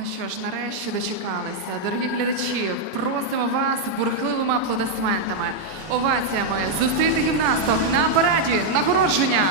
Ну що ж, нарешті дочекалися. Дорогі глядачі, просимо вас бурхливими аплодисментами, оваціями зустріти гімнасток на параді нагородження.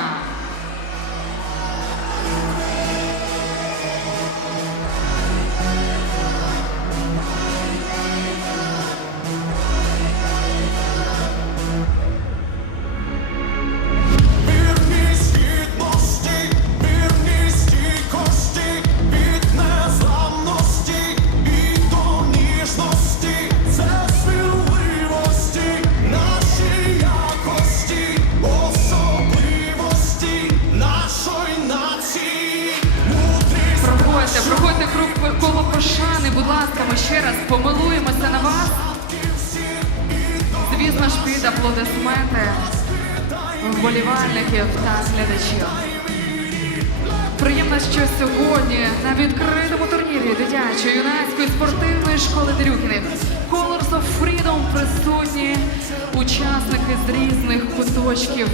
Пошани, будь ласка, ми ще раз помилуємося на вас. Звісно ж, під аплодисменти вболівальників та глядачів. Приємно, що сьогодні на відкритому турнірі дитячої юнацької спортивної школи Дерюхіних Colors of Freedom присутні учасники з різних куточків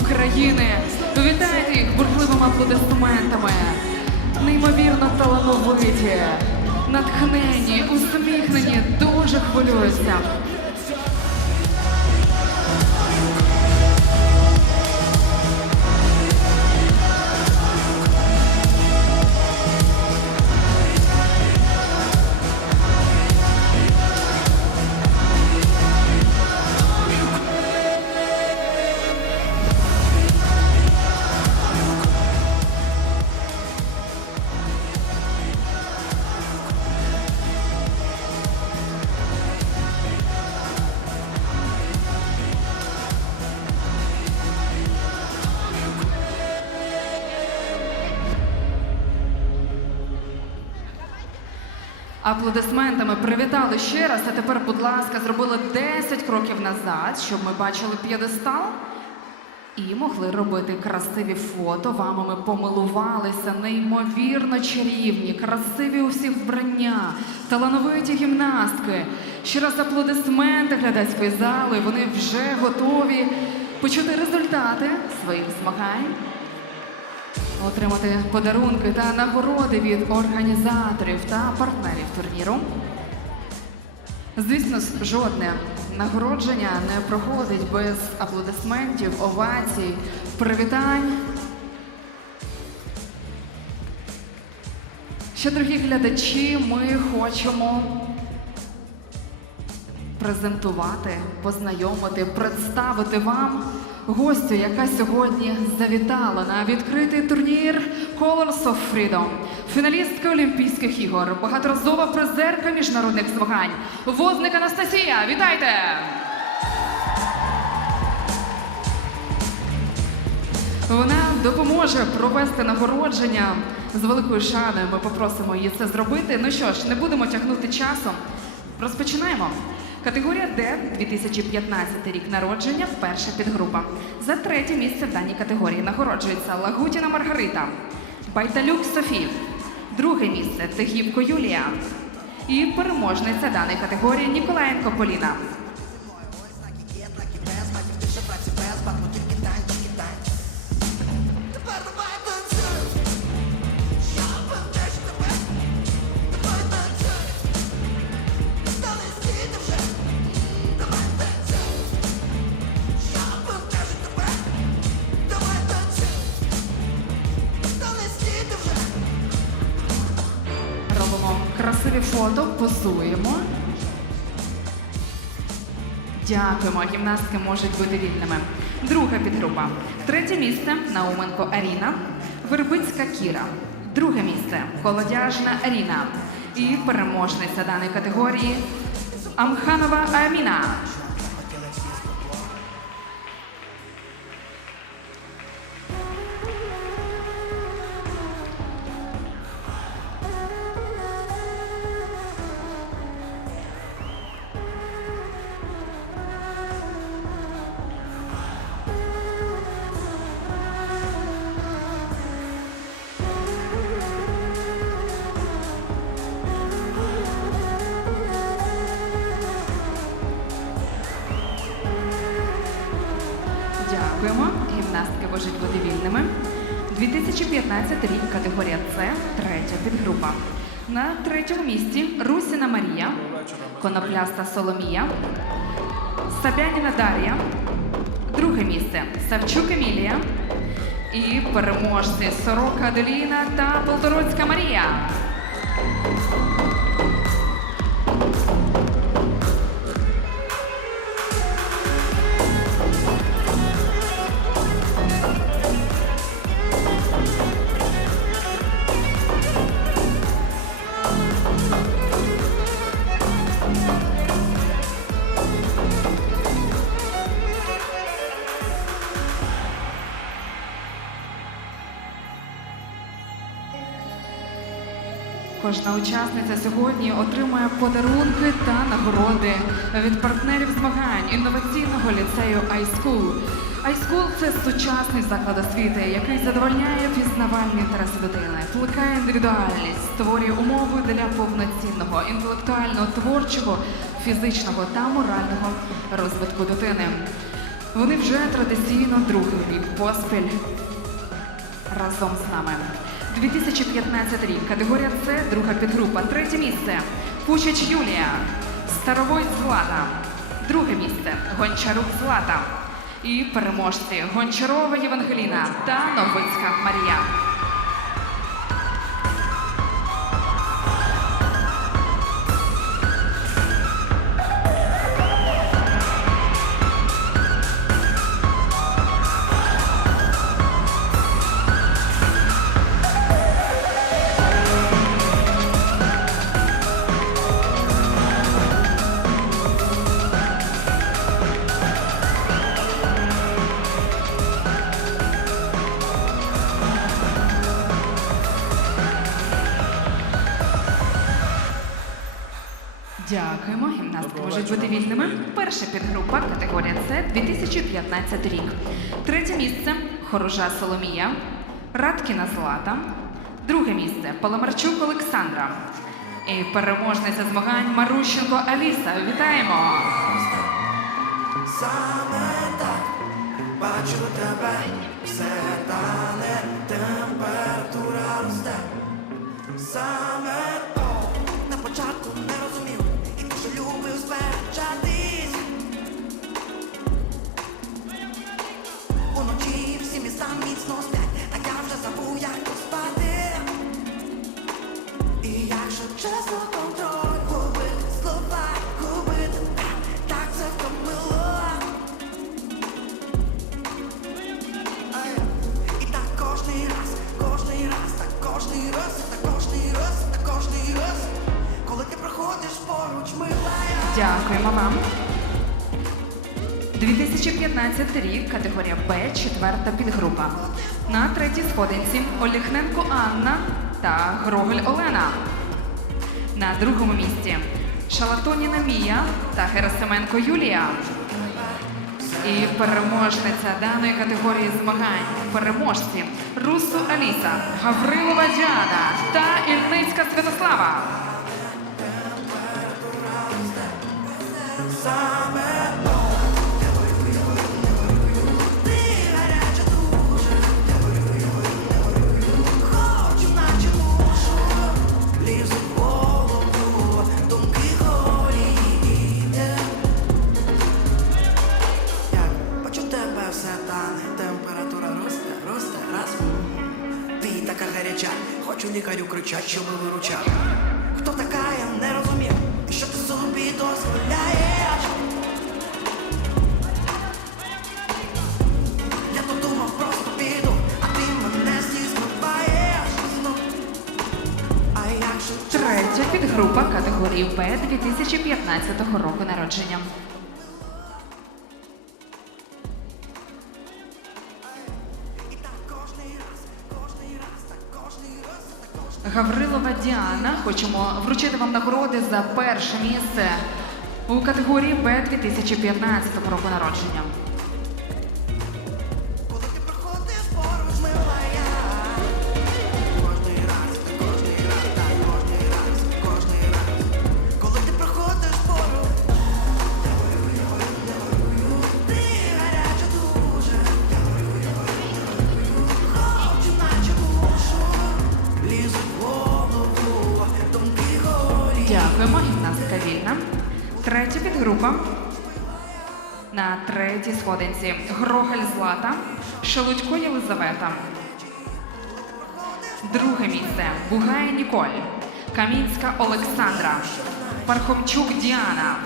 України. Вітайте їх бурхливими аплодисментами. Неймовірно талановиті, натхнені, усміхнені, дуже хвилюються. Аплодисментами привітали ще раз, а тепер, будь ласка, зробили 10 кроків назад, щоб ми бачили п'єдестал і могли робити красиві фото. Вами ми помилувалися, неймовірно чарівні, красиві у всіх вбрання, талановиті гімнастки. Ще раз аплодисменти глядацької зали. Вони вже готові почути результати своїх змагань отримати подарунки та нагороди від організаторів та партнерів турніру. Звісно, жодне нагородження не проходить без аплодисментів, овацій, привітань. Ще, дорогі глядачі, ми хочемо презентувати, познайомити, представити вам гостю, яка сьогодні завітала на відкритий турнір Colors of Freedom, фіналістка Олімпійських ігор, багаторазова призерка міжнародних змагань. Возник Анастасія, вітайте! Вона допоможе провести нагородження з великою шаною. Ми попросимо її це зробити. Ну що ж, не будемо тягнути часом. Розпочинаємо. Категорія Д 2015 рік народження, перша підгрупа. За третє місце в даній категорії нагороджується Лагутіна Маргарита, Байталюк Софі, друге місце Тегівко Юлія і переможниця даної категорії Ніколаєнко Поліна. Фото, позуємо. Дякуємо. Гімнастки можуть бути вільними. Друга підгрупа. Третє місце Науменко Аріна, Вербицька Кіра. Друге місце Колодяжна Аріна. І переможниця даної категорії Амханова Аміна. 2015 рік, категорія С, третя підгрупа. На третьому місці Русіна Марія, Конопляста Соломія, Сабяніна Дар'я. Друге місце Савчук Емілія. І переможці Сорока Аделіна та Полтороцька Марія. Кожна учасниця сьогодні отримує подарунки та нагороди від партнерів змагань інноваційного ліцею iSchool. iSchool – це сучасний заклад освіти, який задовольняє пізнавальні інтереси дитини, плекає індивідуальність, створює умови для повноцінного інтелектуального, творчого, фізичного та морального розвитку дитини. Вони вже традиційно другий рік поспіль разом з нами. 2015 рік. Категорія С, друга підгрупа. Третє місце. Пучач Юлія. Старовой Злата. Друге місце. Гончарук Злата. І переможці Гончарова Євангеліна та Новицька Марія. 2015 рік. Третє місце Хорожа Соломія, Радкіна Злата. Друге місце Паламарчук Олександра. І переможниця змагань Марущенко Аліса. Вітаємо! Саме так бачу тебе, все тане, категорія Б, четверта підгрупа. На третій сходинці Оліхненко Анна та Грогель Олена. На другому місці Шалатоніна Мія та Герасименко Юлія. І переможниця даної категорії змагань. Переможці Русу Аліса, Гаврилова Діана та Ільницька Святослава. Хочу, хочу лікарю кричать, щоб виручав. Хто така, я не розумів, що ти собі дозволяєш? Я то думав, просто піду, а ти мене зі збиваєш знов. А якщо Третя підгрупа категорії Б 2015 року народження. Гаврилова Діана. Хочемо вручити вам нагороди за перше місце у категорії Б 2015 року народження. Сходинці Грогель Злата, Шелудько Єлизавета. Друге місце Бугай Ніколь, Камінська Олександра, Пархомчук Діана.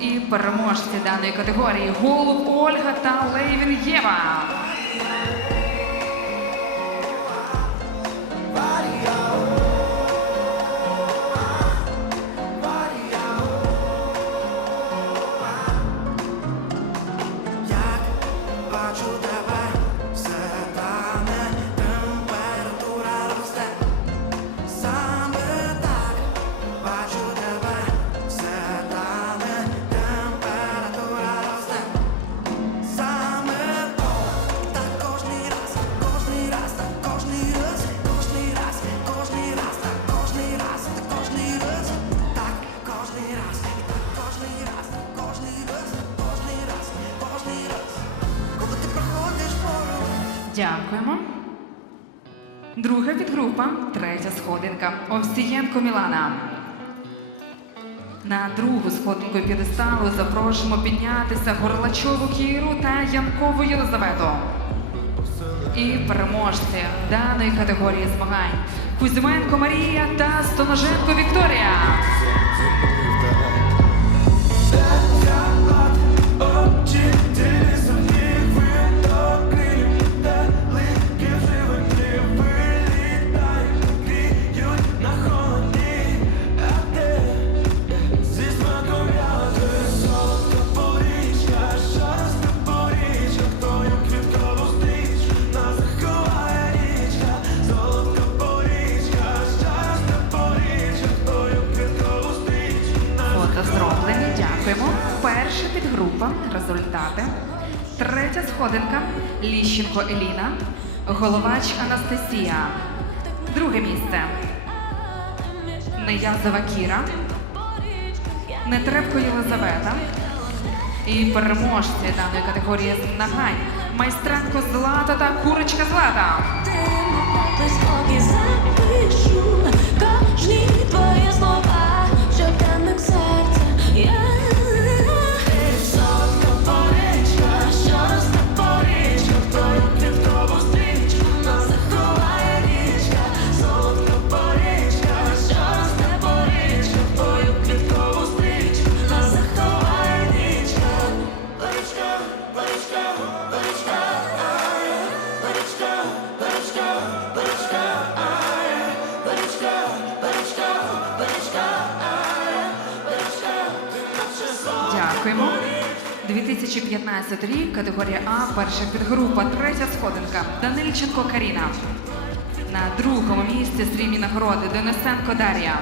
І переможці даної категорії Голуб Ольга та Лейвір Єва. Дякуємо. Друга підгрупа, третя сходинка. Овсієнко Мілана. На другу сходинку п'єдесталу запрошуємо піднятися Горлачову Кіру та Янкову Єлизавету. І переможці даної категорії змагань Кузьменко Марія та Стоноженко Вікторія. Ліщенко Еліна, Головач Анастасія. Друге місце Неязова Кіра, Нетребко Єлизавета. І переможці даної категорії змагань майстренко Злата та Курочка Злата. Запишу кожні твої слова, що серця я. Перша підгрупа, третя сходинка. Данильченко Каріна. На другому місці срібні нагороди Денисенко Дар'я.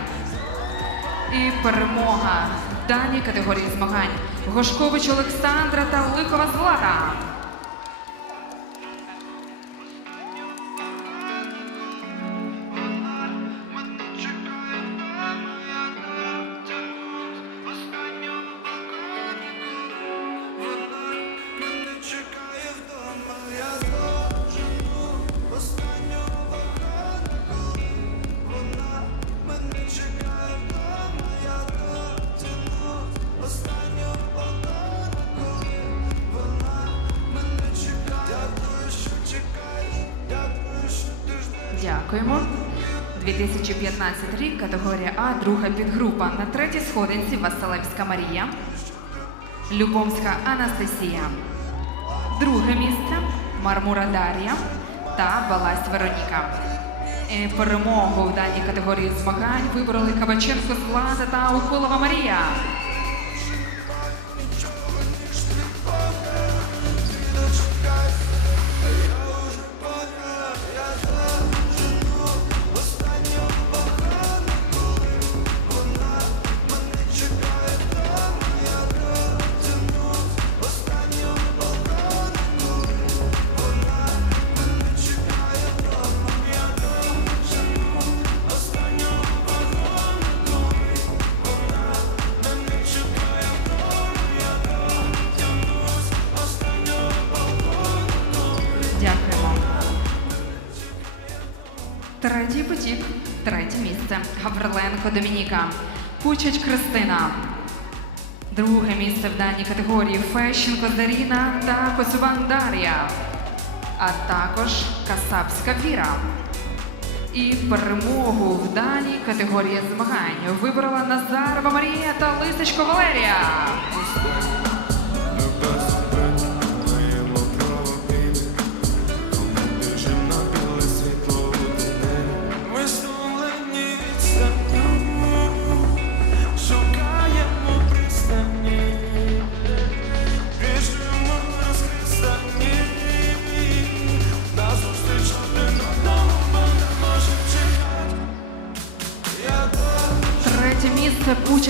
І перемога даній категорії змагань Гошкович Олександра та Ликова Злата. 2015 рік, категорія А, друга підгрупа. На третій сходинці Василевська Марія, Любомська Анастасія. Друге місце Мармура Дар'я та Балась Вероніка. І перемогу в даній категорії змагань вибороли Кабаченко Злата та Уколова Марія. Третій потік Третє місце Гавриленко Домініка. Кучач Кристина. Друге місце в даній категорії Фещенко Даріна та Коцюбан Дар'я, а також Касапська Віра. І перемогу в даній категорії змагань виборола Назарова Марія та Лисичко Валерія.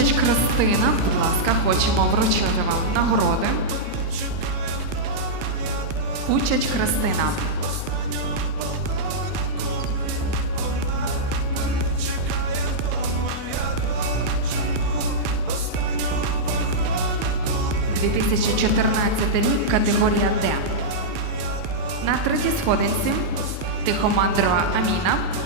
Місце Кристина. Будь ласка, хочемо вручити вам нагороди. Пучач Кристина. «2014 рік, категорія Д. На третій сходинці Тихомандро Аміна.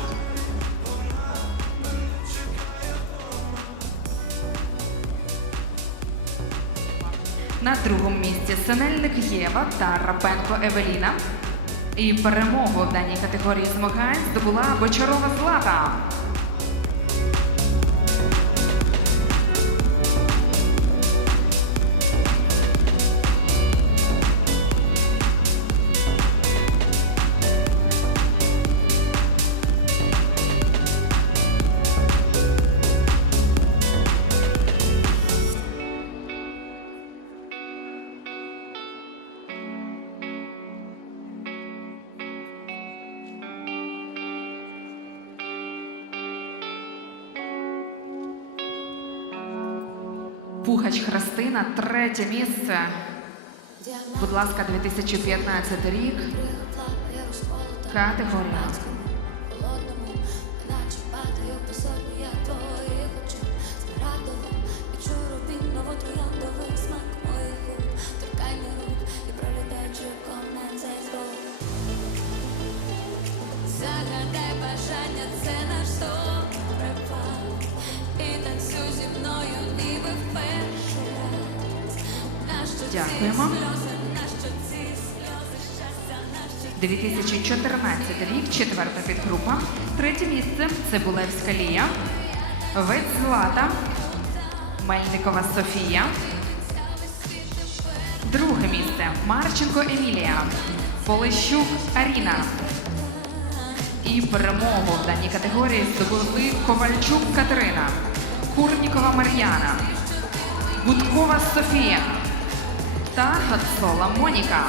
На другому місці Синельник Єва та Рапенко Евеліна. І перемогу в даній категорії змагань здобула Бочарова Злата. Третє місце. Будь ласка, 2015 рік. Категорія. Наче падаю по собі я Дякуємо. сльози, нащо ці сльози щастя, нащо 2014 рік, четверта підгрупа. Третє місце Цибулевська Лія. Веть Злата. Мельникова Софія. Друге місце Марченко Емілія. Полищук Аріна. І перемогу в даній категорії здобули Ковальчук Катерина, Курнікова Мар'яна, Гудкова Софія та Гацола Моніка.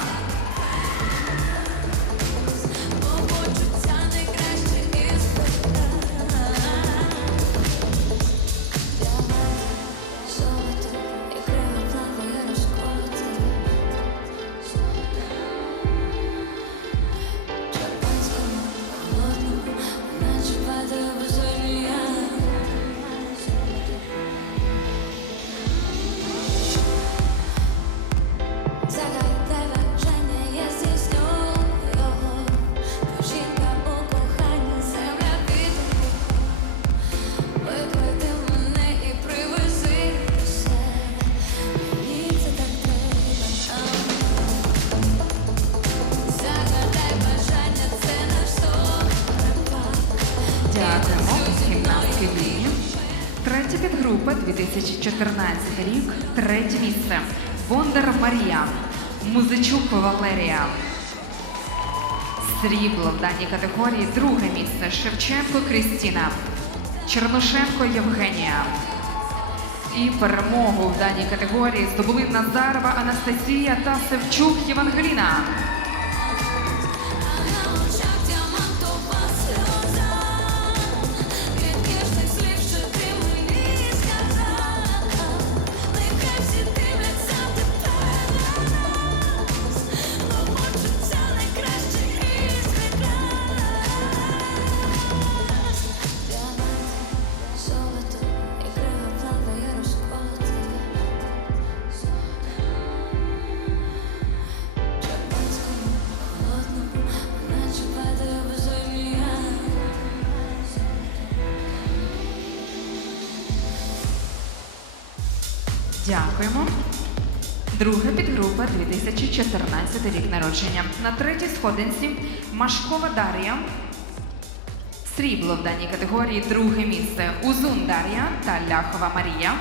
Музичук Валерія. Срібло в даній категорії. Друге місце. Шевченко Крістіна. Черношенко Євгенія. І перемогу в даній категорії здобули Назарова Анастасія та Севчук Євангеліна. Дякуємо. Друга підгрупа 2014 рік народження. На третій сходинці Машкова Дар'я. Срібло в даній категорії друге місце Узун Дар'я та Ляхова Марія.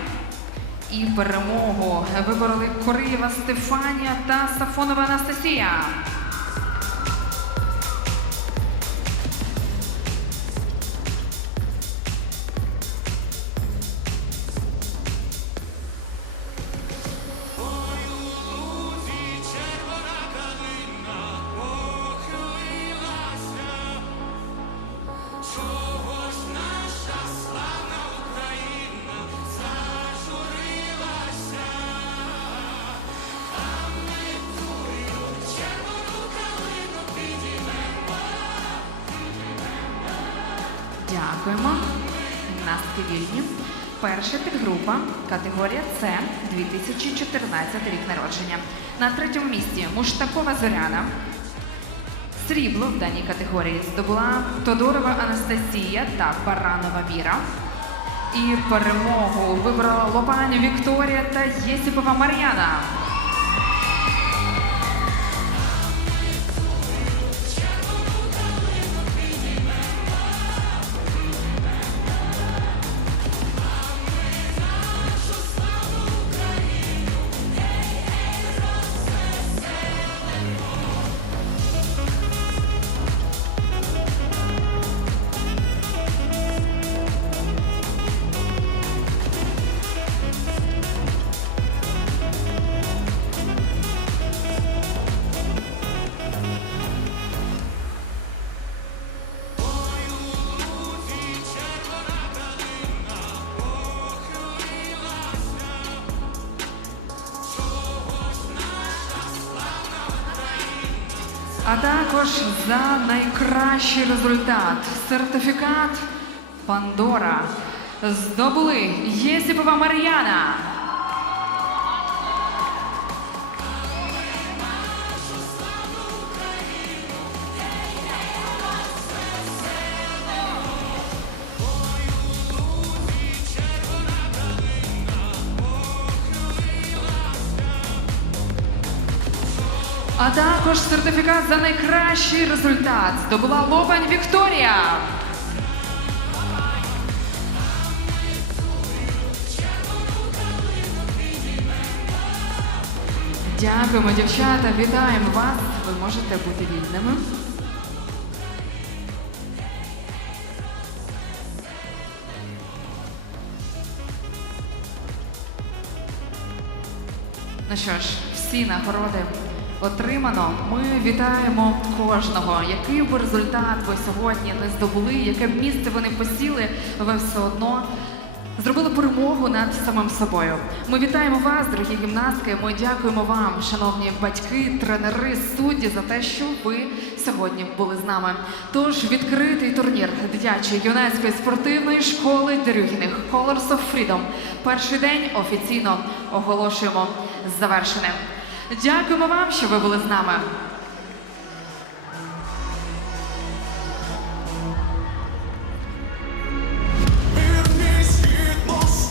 І перемогу вибороли Корилєва Стефанія та Сафонова Анастасія. Дякуємо. Гімнастки вільні. Перша підгрупа, категорія С, 2014 рік народження. На третьому місці Муштакова Зоряна. Срібло в даній категорії здобула Тодорова Анастасія та Баранова Віра. І перемогу вибрала Лопань Вікторія та Єсіпова Мар'яна. Також за найкращий результат сертифікат Пандора здобули Єсіпова Мар'яна. Також сертифікат за найкращий результат здобула Лобань Вікторія. Дякуємо, дівчата. Вітаємо вас. Ви можете бути вільними. Ну що ж, всі нагороди отримано. Ми вітаємо кожного. Який би результат ви сьогодні не здобули, яке б місце вони посіли, ви все одно зробили перемогу над самим собою. Ми вітаємо вас, дорогі гімнастки. Ми дякуємо вам, шановні батьки, тренери, судді, за те, що ви сьогодні були з нами. Тож відкритий турнір дитячої юнацької спортивної школи Дерюгіних Colors of Freedom. Перший день офіційно оголошуємо завершеним. Дякуємо вам, що ви були з нами.